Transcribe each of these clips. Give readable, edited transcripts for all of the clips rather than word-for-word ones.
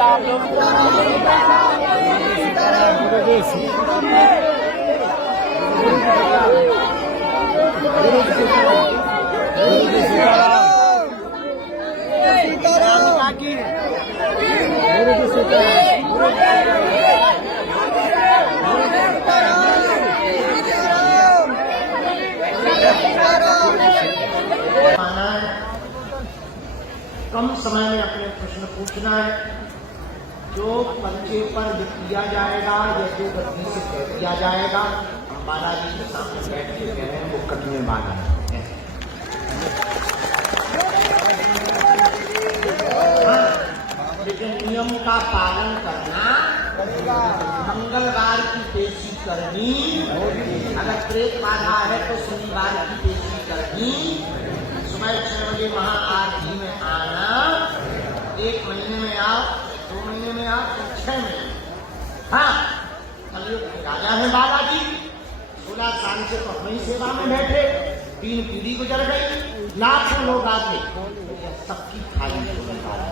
आप लोग कम समय में अपने प्रश्न पूछना है। जो पर्चे पर लिख दिया जाएगा या जो गद्दी से कह दिया जाएगा, हम बालाजी के सामने बैठ के कह रहे हैं वो कटने वाला है। लेकिन नियम का पालन करना, मंगलवार की पेशी करनी, अगर प्रेत बाधा है तो शनिवार की पेशी करनी, सुबह 6 बजे महाआरती में आना, 1 महीने में आओ, 2 महीने में आओ, 6 महीने। हाँ, कलयुग के राजा है बालाजी। 16 साल से तो अपनी सेवा में बैठे, 3 पीढ़ी गुजर गई, लाखों लोग आते, सबकी खाली होने वाला।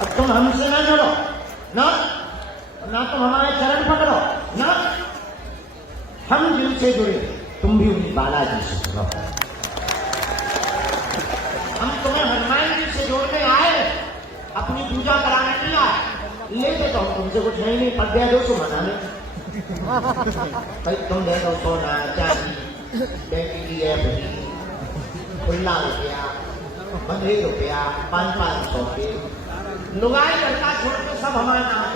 अब तुम हमसे ना जुड़ो ना, तुम हमारे चरण पकड़ो ना, हम जिनसे जुड़े तुम भी उन्हीं बालाजी से जुड़ो। हम तुम्हें हनुमान जी से जोड़ने आए, अपनी पूजा कराने नहीं आए। लेते तो हम तुमसे कुछ नहीं, पद दे दो तो मना नहीं। भाई तुम दे दो सोना चांदी, बेटी की है बड़ी, खुला रुपया, 15 रुपया, 500 के लुगाई लड़का छोड़ के सब हमारा नाम,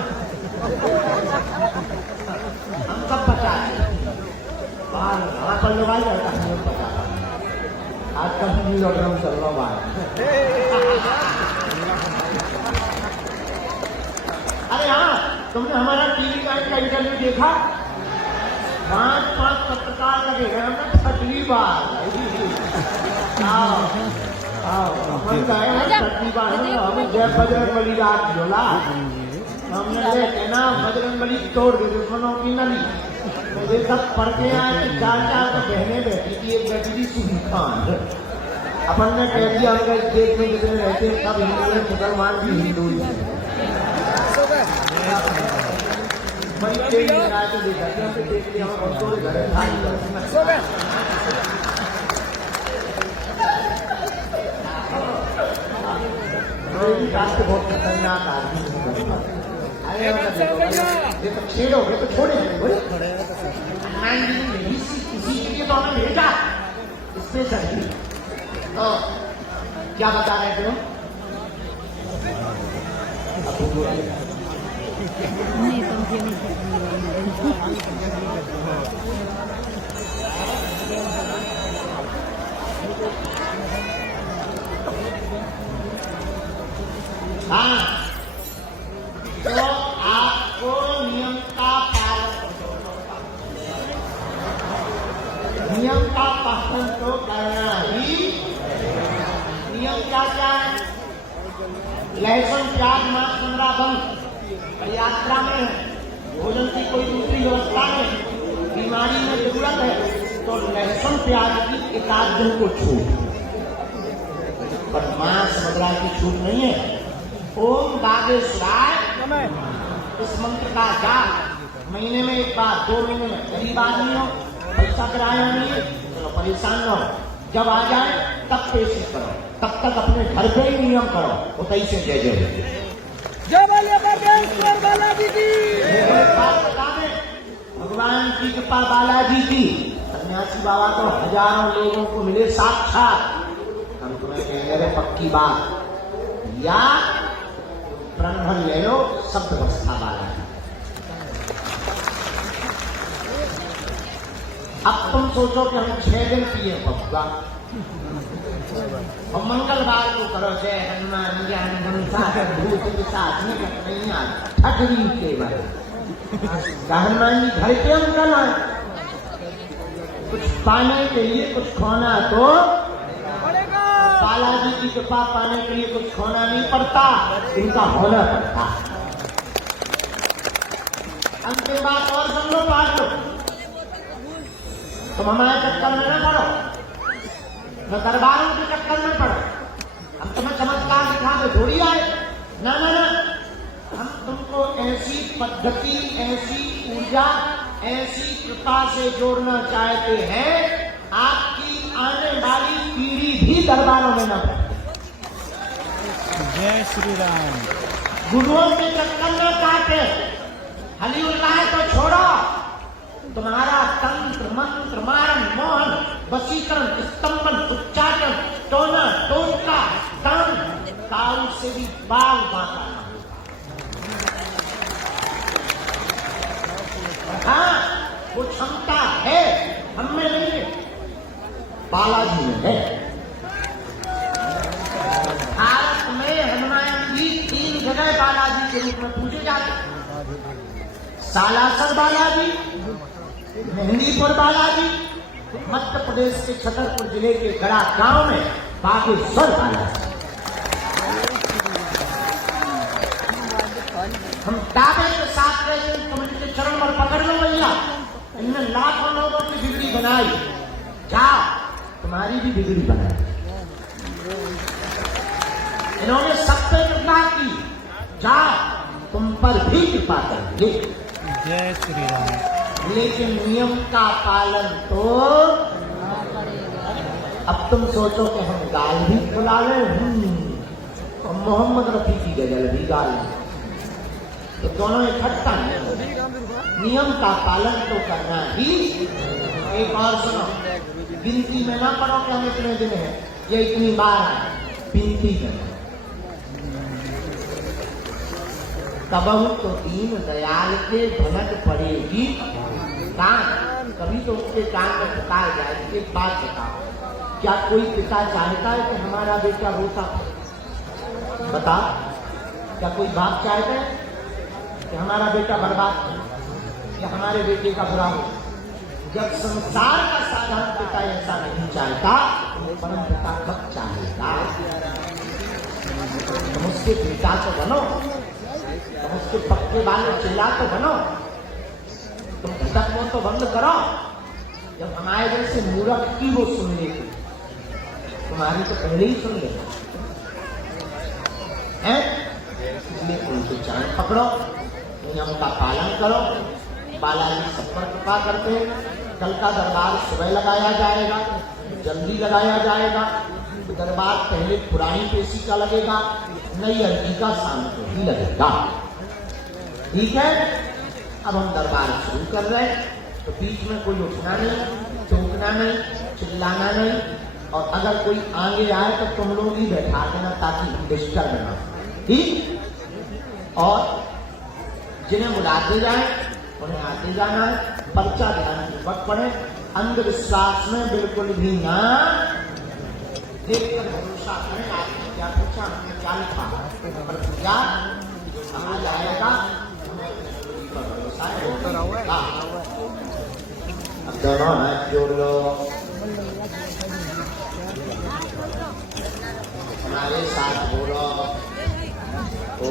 हम सब बचा वहाँ पर लुगाई लड़का हम बचा। आजकल हिंदी लॉकडाउन चल रहा बाहर। अरे हाँ, तुमने हमारा टीवी का इंटरव्यू देखा? 5 पत्रकार लगे हैं, हमने 6वीं बार हमें जय बजरंगबली रात झोला, हमने कहना बजरंगबली तोड़ दे दुश्मनों की नली। मुझे सब पढ़ के आए, 4 तो बहने बैठी थी, एक बैठी थी सुनी खान। अपन ने कह दिया उनका इस देश में जितने रहते हैं सब हिंदू है, मुसलमान भी हिंदू ही है। बड़ी तेज रात देखा देख लिया हम घर रास्ते बहुत खतरनाक आदमी। अरे ये तो छेड़ोगे तो छोड़ेंगे, इसी के लिए तो हमें भेजा स्पेशल। क्या बता रहे थे? हाँ, तो आपको नियम का पालन तो करना ही। नियम क्या क्या है? लहसुन प्याज मांस मंडा बंद, यात्रा में भोजन की कोई दूसरी व्यवस्था नहीं, बीमारी में जरूरत है तो लहसुन प्याज की 1 दिन को छूट, पर मांस मदरा की छूट नहीं है। ओम बागेश्वराय इस मंत्र का जाप महीने में 1 बार, 2 महीने में। गरीब आदमी हो, पैसा किराया नहीं, चलो परेशान न हो, जब आ जाए तब पेशी करो, तब तक अपने घर पे ही नियम करो। उतई से जय जय जय बालाजी की। बात बता दें, भगवान की कृपा बालाजी की। सन्यासी बाबा तो हजारों लोगों को मिले साक्षात। हम तुम्हें कहेंगे रे पक्की बात, या ब्रह्मन ले लो, सब व्यवस्था वाला है। अब तुम सोचो कि हम 6 दिन पिए पक्का, और मंगलवार को करो जय हनुमान ज्ञान गुणसा भूत पिशाच निकट नहीं आता, ठगरी केवल। हनुमान जी घर पे अंकल आए, कुछ पाने के लिए कुछ खोना तो बालाजी की कृपा पाने के लिए कुछ खोना नहीं पड़ता, इनका होना पड़ता। अंतिम बात और सुन लो, बात लो। तुम हमारे चक्कर में न पड़ो, न दरबारों के चक्कर में पड़ो। हम तुम्हें चमत्कार दिखा के थोड़ी आए, ना ना ना। हम तुमको ऐसी पद्धति, ऐसी ऊर्जा, ऐसी कृपा से जोड़ना चाहते हैं, आपकी आने वाली पीढ़ी भी दरबारों में न पड़े। जय श्री राम। गुरुओं के चक्कर में काटे, हली उल्लाह तो छोड़ो। तुम्हारा तंत्र मंत्र मारन मोहन वशीकरण स्तंभन उच्चाटन टोना टोटका दान काल से भी बाल बांटा। हाँ, वो क्षमता है, हमें नहीं है, बालाजी में है। भारत में हनुमान जी 3 जगह बालाजी के रूप में पूजे जाते हैं। सालासर बालाजी, मेहंदीपुर बालाजी, मध्य प्रदेश के छतरपुर जिले के गड़ा गांव में बागेश्वर बालाजी। हम दावे के साथ कहते हैं, तुम इनके चरण पर पकड़ लो भैया, इनने लाखों लोगों की बिगड़ी बनाई, जाओ तुम्हारी भी बिगड़ी बनाई। इन्होंने सब पे कृपा की, जाओ तुम पर भी कृपा करेंगे। जय श्री राम। लेकिन नियम का पालन तो अब तुम सोचो कि हम गाल भी खुला लें, और मोहम्मद रफी की गजल भी गाल, तो दोनों इकट्ठा नियम का पालन तो करना ही। एक और सुनो, गिनती में ना पढ़ो कि हम इतने दिन हैं, ये इतनी बार है, गिनती में कबहू तो दीन दयाल के भनक पड़ेगी कान, कभी तो उसके कान में पुकार जाएगी। एक बात बताओ, क्या कोई पिता चाहता है कि हमारा बेटा रोता? बताओ, क्या कोई बाप चाहता है कि हमारा बेटा बर्बाद हो या हमारे बेटे का बुरा हो? जब संसार का साधारण पिता ऐसा नहीं चाहता, तो परम पिता कब चाहेगा? तुम उसके पिता तो बनो, तुम उसके पक्के वाले चिल्ला तो बनो, तुम भटक वो तो बंद करो। जब हमारे जैसे मूर्ख की वो सुन लेती, तुम्हारी तो पहले ही सुन ले हैं। इसलिए उनके चरण पकड़ो, नियम का पालन करो। बालाजी सब पर कृपा करते हैं। कल का दरबार सुबह लगाया जाएगा, जल्दी लगाया जाएगा। तो दरबार पहले पुरानी पेशी का लगेगा, नई अर्जी का शाम को ही लगेगा। ठीक है, अब हम दरबार शुरू कर रहे हैं, तो बीच में कोई उठना नहीं, चौंकना नहीं, चिल्लाना नहीं, और अगर कोई आगे आए तो तुम लोग ही बैठा देना ताकि हम डिस्टर्ब ना हो। ठीक, और जिन्हें बुलाते जाए उन्हें आते जाना है। पर्चा ध्यान पूर्वक पढ़े, अंधविश्वास में बिल्कुल भी ना देखकर भरोसा करें। आपने क्या पूछा, हमने क्या लिखा, पर पूजा कहा जाएगा, अब दोनों हाथ जोड़ लो, हमारे साथ बोलो, ओ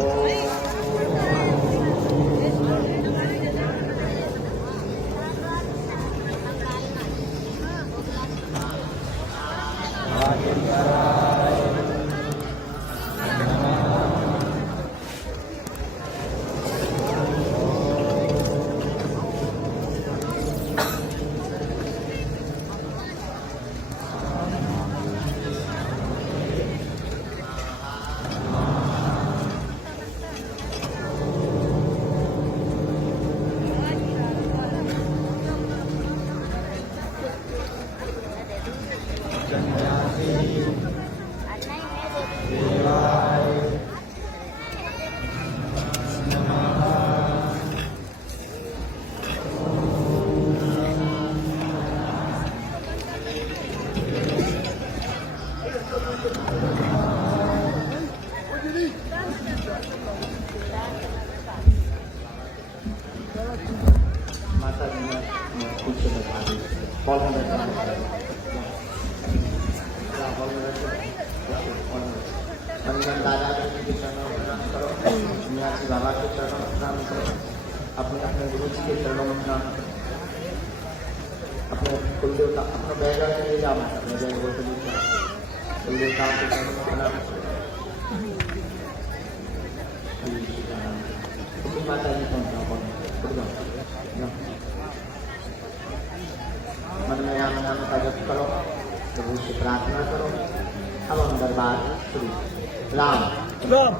दादा के चरणों में प्रणाम करो, बाबा के चरणों में प्रणाम करो। अपने अपने गुरु जी के चरणों में प्रणाम करें। अपने कुलदेवता अपना बैग ले जाओ, अपने बैग को कुलदेवता के चरणों में प्रणाम करें। अपनी माता जी को मन में राम नाम का जप करो, प्रभु से प्रार्थना करो। अब हम दरबार शुरू। राम राम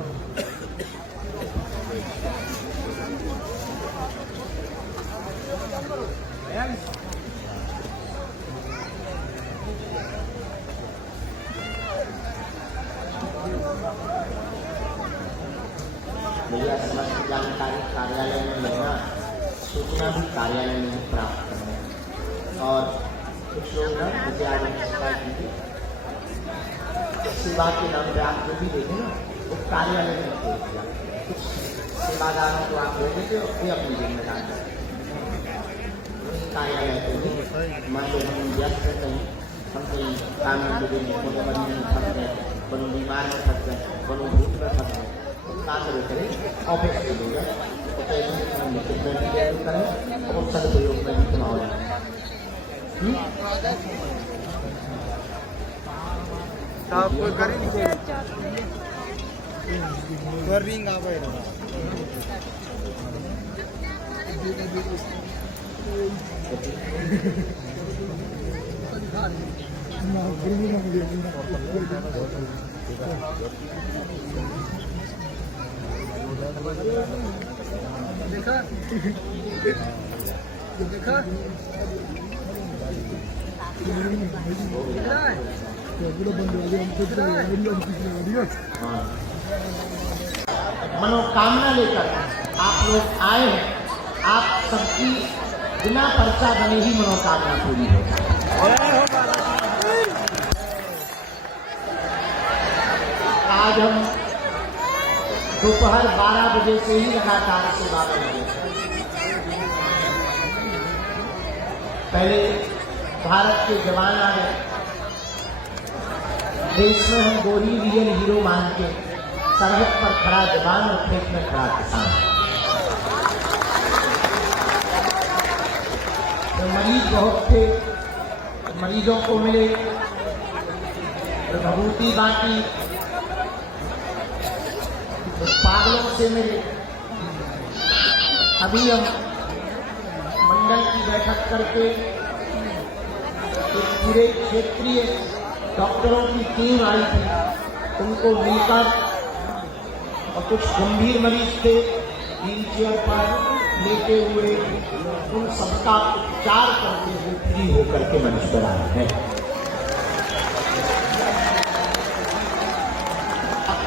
भैया समस्त जानकारी कार्यालय में लेना, सूचना भी कार्यालय में ही प्राप्त करना। और कुछ लोग ना मुझे आज शिकायत की सेवा के नाम पे आप जो भी देखें ना वो कार्यालय में भेज दिया। कुछ सेवादारों को आप दे देते हो, ये अपनी जिम्मेदारी है। कार्यालय पे भी मान लो हम व्यस्त हैं, कहीं हम कहीं काम में डूबे, कोनो बनी में फंस गए, कोनो बीमार में फंस गए, कोनो भूत में फंस गए, ना करें ऑफिस के लोग करें और सदुपयोग में भी चुनाव जाए। देखा देखा मनोकामना लेकर आप लोग आए हैं। आप सबकी बिना पर्चा बने ही मनोकामना पूरी हो। आज हम दोपहर 12 बजे से ही लगातार सेवा कर रहे हैं। पहले भारत के जवान आ गए, देश में हम गोरी रियल हीरो मान के सरहद पर खड़ा जवान और खेत में खड़ा किसान। तो मरीज बहुत थे, मरीजों को मिले, विभूति बांटी, तो पागलों से मिले। अभी हम मंडल की बैठक करके एक पूरे क्षेत्रीय डॉक्टरों की टीम आई थी, उनको मिलकर और कुछ गंभीर मरीज थे व्हील चेयर पर लेटे हुए, उन सबका उपचार करते हुए फ्री होकर के मंच पर आए हैं।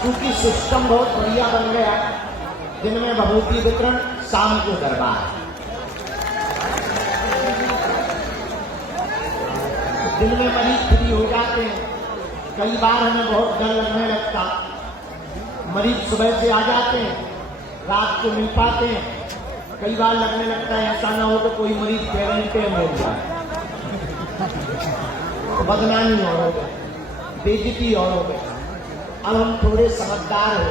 क्योंकि सिस्टम बहुत बढ़िया बन गया, दिन में विभूति वितरण, शाम को दरबार। दिन में मरीज फ्री हो जाते हैं। कई बार हमें बहुत डर लगने लगता, मरीज सुबह से आ जाते हैं, रात को मिल पाते हैं। कई बार लगने लगता है ऐसा ना हो तो कोई मरीज पेरेंट पे मिल जाए, तो बदनामी और हो गई, बेइज्जती और हो गई। अब हम थोड़े समझदार हो,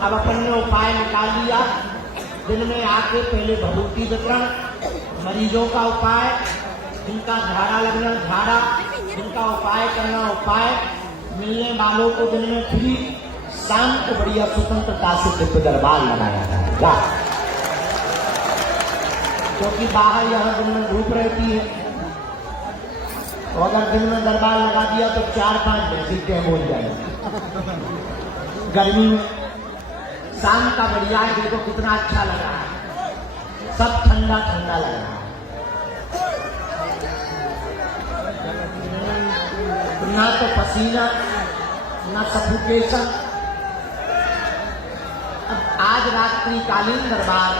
अब अपन ने उपाय निकाल लिया। दिन में आके पहले विभूति वितरण, मरीजों का उपाय, जिनका झाड़ा लगना झाड़ा, जिनका उपाय करना उपाय, मिलने वालों को दिन में फ्री, शाम को बढ़िया स्वतंत्रता से दिव्य दरबार लगाया जाएगा। क्योंकि बाहर यहाँ दिन में धूप रहती है, तो अगर दिन में दरबार लगा दिया तो 4-5 घंटे हो जाएगी गर्मी में। शाम का बढ़िया देखो कितना अच्छा लग रहा है, सब ठंडा ठंडा लग रहा है। ना तो पसीना, ना सफोकेशन। अब आज रात्रिकालीन दरबार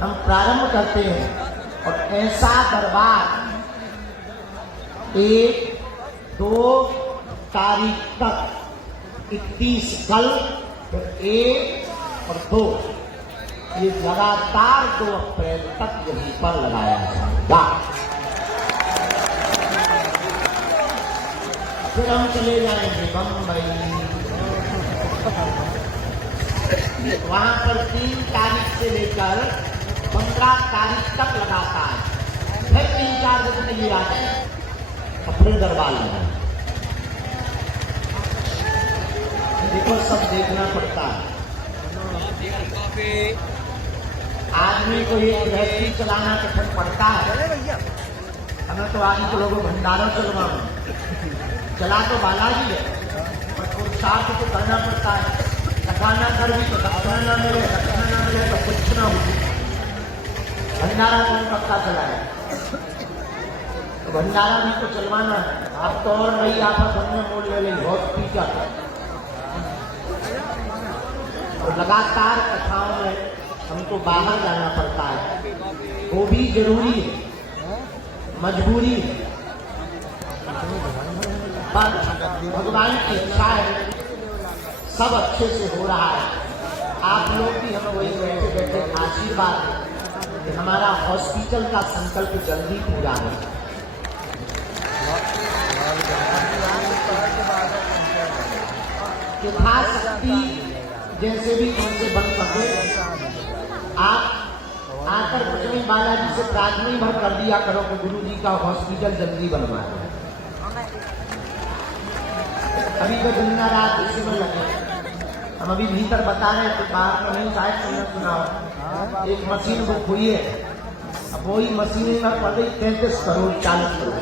हम प्रारंभ करते हैं, और ऐसा दरबार 1-2 तारीख तक, 31 कल, फिर 1 और 2, ये लगातार 2 अप्रैल तक यहीं पर लगाया जाएगा। फिर हम चले जाएंगे बम्बई। वहां पर 3 तारीख से लेकर 15 तारीख तक लगातार फिर 3-4 दिन के लिए आते हैं अपने दरबार में। देखो सब देखना पड़ता है। आदमी को एक गृहस्थी चलाना कठिन पड़ता है। हमें तो आदमी को लोगों भंडारों चलवाना चला तो बालाजी है, पर पुरुषार्थ तो करना पड़ता है। लगाना कर भी तो दक्षिणा न मिले, दक्षिणा न मिले तो कुछ न हो। भंडारा कौन पक्का चलाए, तो भंडारा भी तो चलवाना है। अब तो और नई आफत हमने मोड़ ले ली हॉस्पिटल, और लगातार कथाओं में हमको बाहर जाना पड़ता है। वो भी जरूरी है, मजबूरी है, पर भगवान की इच्छा है सब अच्छे से हो रहा है। आप लोग भी हमें वही बैठे बैठे आशीर्वाद दें कि हमारा हॉस्पिटल का संकल्प जल्दी पूरा हो। यथाशक्ति जैसे भी उनसे बन सके आप आकर कुछ नहीं बालाजी से प्रार्थना ही भर कर दिया करो कि गुरु जी का हॉस्पिटल जल्दी बनवा दो। अभी तो दिन रात इसी में लगे। हम अभी भीतर बता रहे हैं तो बाहर में नहीं, शायद तुमने सुना हो एक मशीन बुक हुई है। अब वही मशीन में पड़ गई 33 करोड़ 40 करोड़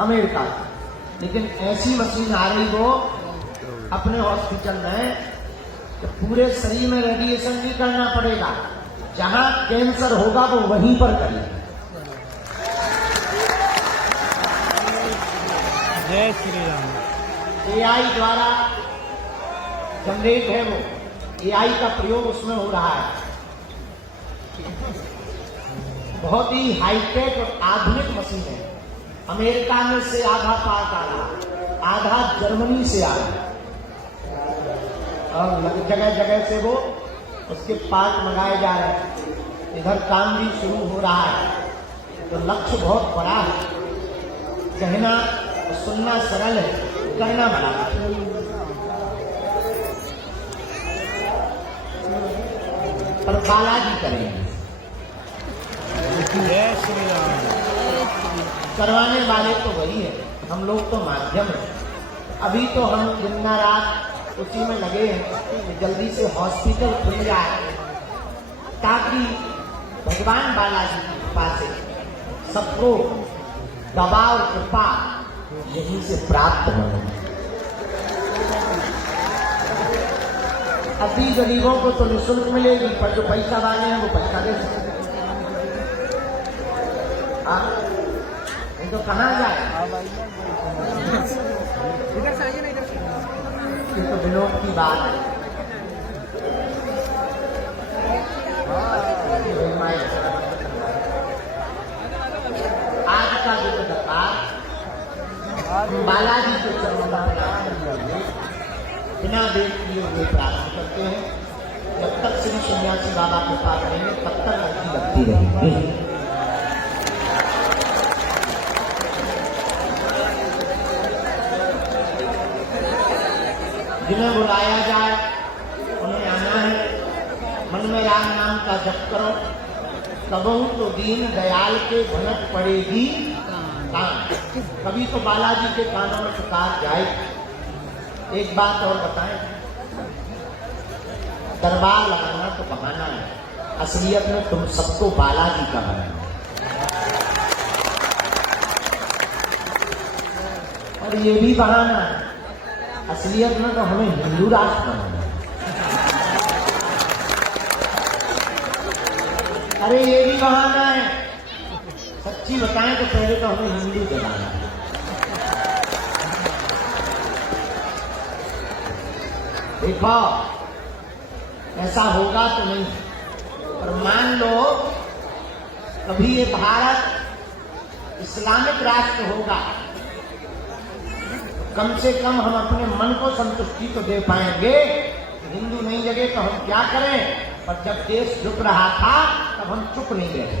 अमेरिका। लेकिन ऐसी मशीन आ रही वो अपने हॉस्पिटल में तो पूरे शरीर में रेडिएशन नहीं करना पड़ेगा, जहां कैंसर होगा वो वहीं पर करिए। जय श्री राम। एआई द्वारा जनरेट है वो, एआई का प्रयोग उसमें हो रहा है। बहुत ही हाईटेक और आधुनिक मशीन है। अमेरिका में से आधा पार्ट आ रहा, आधा जर्मनी से आ रहा, और जगह जगह से वो उसके पार्ट मंगाए जा रहे हैं। इधर काम भी शुरू हो रहा है। तो लक्ष्य बहुत बड़ा है। कहना और सुनना सरल है, करना बड़ा है। पर बालाजी करेंगे, जय श्री राम। करवाने वाले तो वही है, हम लोग तो माध्यम है। अभी तो हम दिन रात उसी में लगे हैं कि जल्दी से हॉस्पिटल खुल जाए, ताकि भगवान बालाजी की कृपा से सबको दवा और कृपा यहीं से प्राप्त हो। अभी गरीबों को तो निःशुल्क मिलेगी, पर जो पैसा वाले हैं वो पैसा दे सकते। नहीं तो कहाँ जाए? इधर से आइए ना, इधर से। ये तो विनोद की बात है। आज का जो दरबार बालाजी के चरणों में बिना देर किए हुए प्रार्थना करते हैं। जब तक श्री सन्यासी बाबा के पास रहेंगे तब तक अच्छी लगती रहेगी। जिन्हें बुलाया जाए उन्हें आना है। मन में राम नाम का जप करो, कबहू तो दीन दयाल के भनक पड़ेगी कान। कभी तो बालाजी के कानों में पुकार जाए। एक बात और बताएं, दरबार लगाना तो बहाना है, असलियत में तुम सबको बालाजी का बनाना। और ये भी बहाना है, असलियत में तो हमें हिंदू राष्ट्र बनाना है। अरे ये भी बहाना है, सच्ची बताएं तो पहले तो हमें हिंदू बनाना है। देखो ऐसा होगा तो नहीं, पर मान लो कभी ये भारत इस्लामिक राष्ट्र होगा, कम से कम हम अपने मन को संतुष्टि तो दे पाएंगे। हिंदू नहीं जगे तो हम क्या करें? पर जब देश झुक रहा था तब हम चुप नहीं रहे।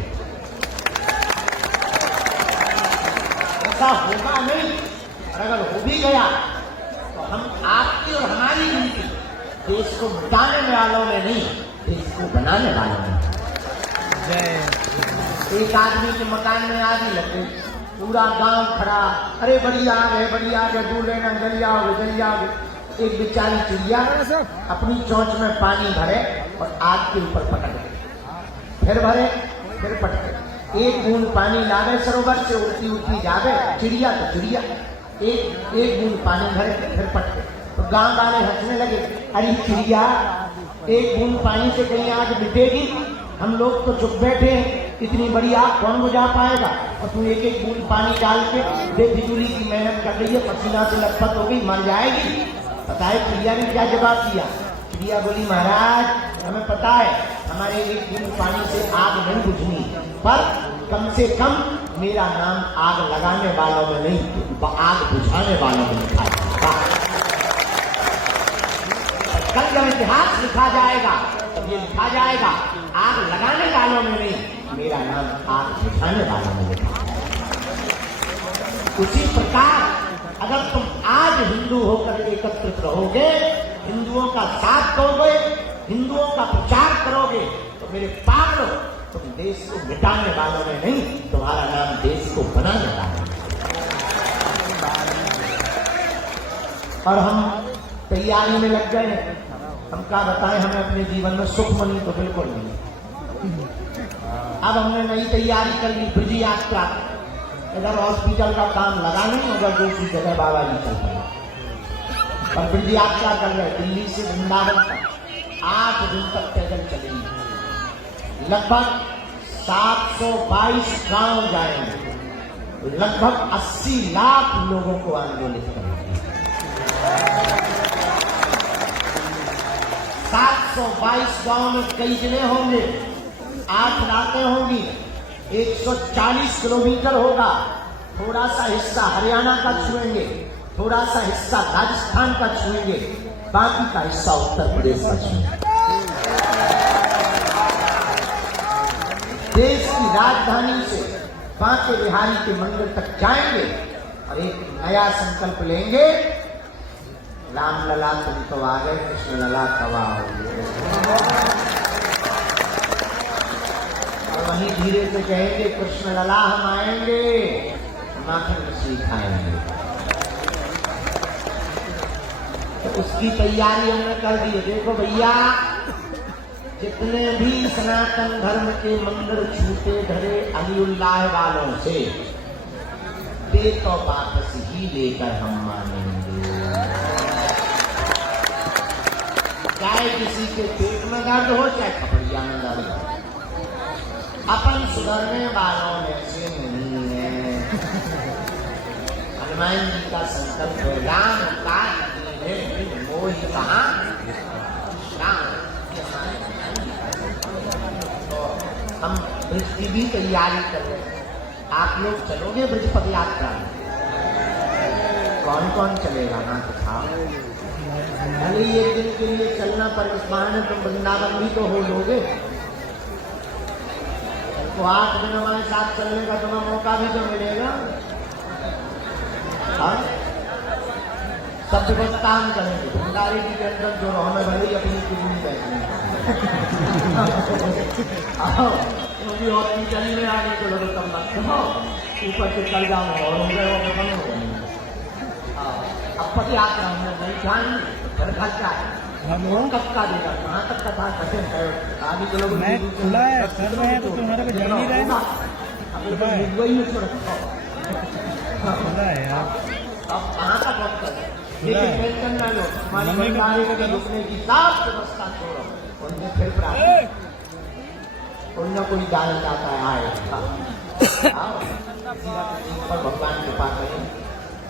ऐसा होगा नहीं, और अगर हो भी गया तो हम आपकी और हमारी गिनती देश को मिटाने वालों में नहीं, देश को बनाने वालों में। जय एक आदमी के मकान में आग लगे, पूरा गांव खड़ा, अरे बड़ी आग है, दूर लेना, जल जाओगे। एक बेचारी चिड़िया अपनी चोंच में पानी भरे और आग के ऊपर पटक गई, फिर भरे, फिर पटके, एक बूंद पानी लावे सरोवर से, उड़ती जावे, चिड़िया तो चिड़िया, एक बूंद पानी भरे, फिर पटके। तो गांव वाले हंसने लगे, अरे चिड़िया, एक बूंद पानी से कहीं आग मिटेगी? हम लोग तो चुप बैठे हैं, इतनी बड़ी आग कौन बुझा पाएगा? और तू एक बूंद पानी डाल के बेफिजूली की मेहनत कर रही है, पसीना से लथपथ हो गई, मर जाएगी। पता है चिड़िया ने क्या जवाब दिया? चिड़िया बोली, महाराज हमें पता है हमारे एक बूंद पानी से आग नहीं बुझनी, पर कम से कम मेरा नाम आग लगाने वालों में नहीं, आग बुझाने वालों में लिखा है। कल जब इतिहास लिखा जाएगा तब ये लिखा जाएगा, आग लगाने वालों में नहीं, मेरा नाम आग बुझाने वालों में लिखा है। उसी प्रकार अगर तुम आज हिंदू होकर एकत्रित रहोगे, हिंदुओं का साथ दोगे, हिंदुओं का प्रचार करोगे, तो मेरे पागलों, तुम देश को मिटाने वालों में नहीं, तुम्हारा नाम देश को बनाने वाला है। और हम तैयारी में लग गए हैं। हम क्या बताएं, हमें अपने जीवन में सुख मनी तो बिल्कुल नहीं। अब हमने नई तैयारी कर ली, ब्रिज यात्रा। इधर हॉस्पिटल का काम लगा नहीं, उधर दूसरी जगह बाबा जी चल रहे हैं और ब्रिज यात्रा कर रहे, दिल्ली से वृंदावन तक 8 दिन तक पैदल चलेंगे। लगभग 722 गांव जाएंगे, लगभग 80 लाख लोगों को आंदोलित करेंगे। 722 गांव में कई जिले होंगे, 8 रातें होंगी, 140 किलोमीटर होगा। थोड़ा सा हिस्सा हरियाणा का छुएंगे, थोड़ा सा हिस्सा राजस्थान का छुएंगे, बाकी का हिस्सा उत्तर प्रदेश का छुएंगे। देश की राजधानी से बांके बिहारी के मंदिर तक जाएंगे और एक नया संकल्प लेंगे, राम लला तुम तो आ गए, कृष्ण लला कब आओगे। और वहीं धीरे से कहेंगे, कृष्ण लला हम आएंगे, माखन मछली खाएंगे। तो उसकी तैयारी हमने कर दी है। देखो भैया, जितने भी सनातन धर्म के मंदिर छूटे धरे अलीउल्लाह वालों से, दे तो वापस ही लेकर हम मानेंगे। चाहे किसी के पेट में दर्द हो, चाहे खपड़िया में दर्द हो, अपन सुधरने वालों में से नहीं है। हनुमान जी का संकल्प है, राम का मोह कहाँ, तो हम ब्रज की भी तैयारी कर रहे हैं। आप लोग चलोगे ब्रज पद यात्रा में? कौन कौन चलेगा ना दिखाओ। भले ही एक दिन के लिए चलना, पर इस बहाने तुम वृंदावन भी तो हो लोगे। तो 8 दिन हमारे साथ चलने का तुम्हें मौका भी तो मिलेगा। सब व्यवस्था हम करेंगे। भंडारे की टेंशन जो हमें भले ही अपनी किडनी बैठनी क्योंकि हॉस्पिटल में आने को लोग कम मत हो, ऊपर से चल जाओ और हो गए वो बने हो गए। अब पद यात्रा हमने नहीं जानी, घर खर्चा है, हम कब का देगा, कहाँ तक कथा कठिन है। आदमी के लोग मैं खुला है, घर में है तो तुम्हारे को जा नहीं रहे ना, वही में छोड़ खुला है यार। अब कहाँ तक वक्त है, लेकिन टेंशन ना लो, हमारी भंडारे के रुकने की साफ व्यवस्था छोड़ो, उनसे फिर प्राप्त कोई ना कोई डाल जाता है आएगा। पर भगवान के पास नहीं,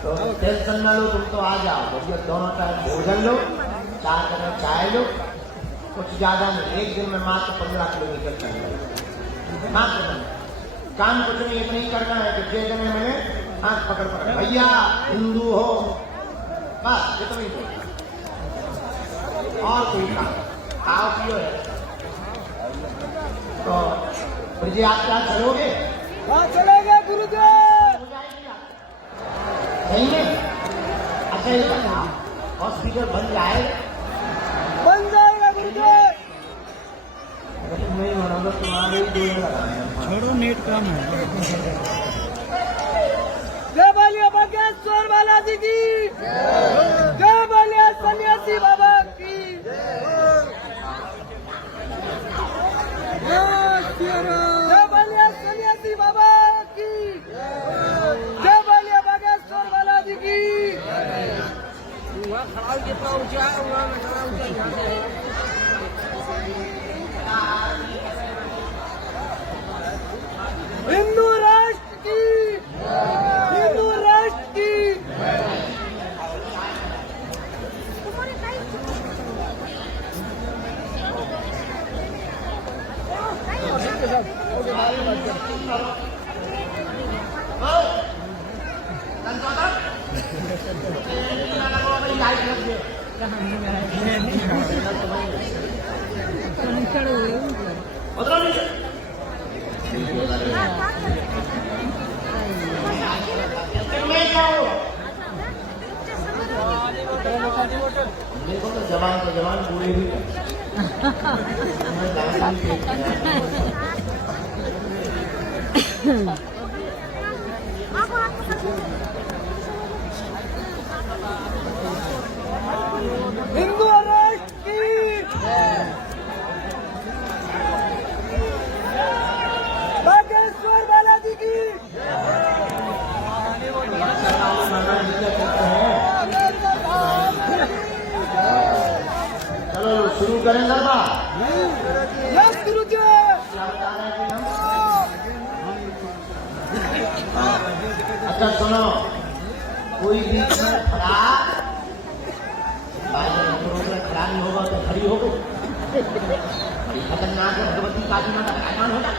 तो टेंशन ना लो, तुम तो आ जाओ। भैया दोनों टाइम भोजन लो, चाय लो, कुछ ज्यादा नहीं, एक दिन में मात्र 15 किलोमीटर चल रहे, मात्र काम कुछ नहीं, इतना ही करना है कि 6 जने मैंने हाथ पकड़ भैया हिंदू हो, बस इतना ही बोलना, और कोई काम आओ पियो है। तो ब्रज यात्रा चलोगे? हाँ चलेगा गुरुदेव। सही है। अच्छा ये बता, हॉस्पिटल बन जाएगा? हिंदू राष्ट्र की, हिंदू राष्ट्र की। देखो तो जवान बूढ़े भी हिंदू राष्ट्र की, बागेश्वर बालाजी की। चलो शुरू करें गरबा। यस गुरुजी। अच्छा सुनो, कोई बीच में खड़ा खड़ा नहीं होगा तो खड़ी हो गई। बड़ी खतरनाक है भगवती काली माता का ऐलान होगा।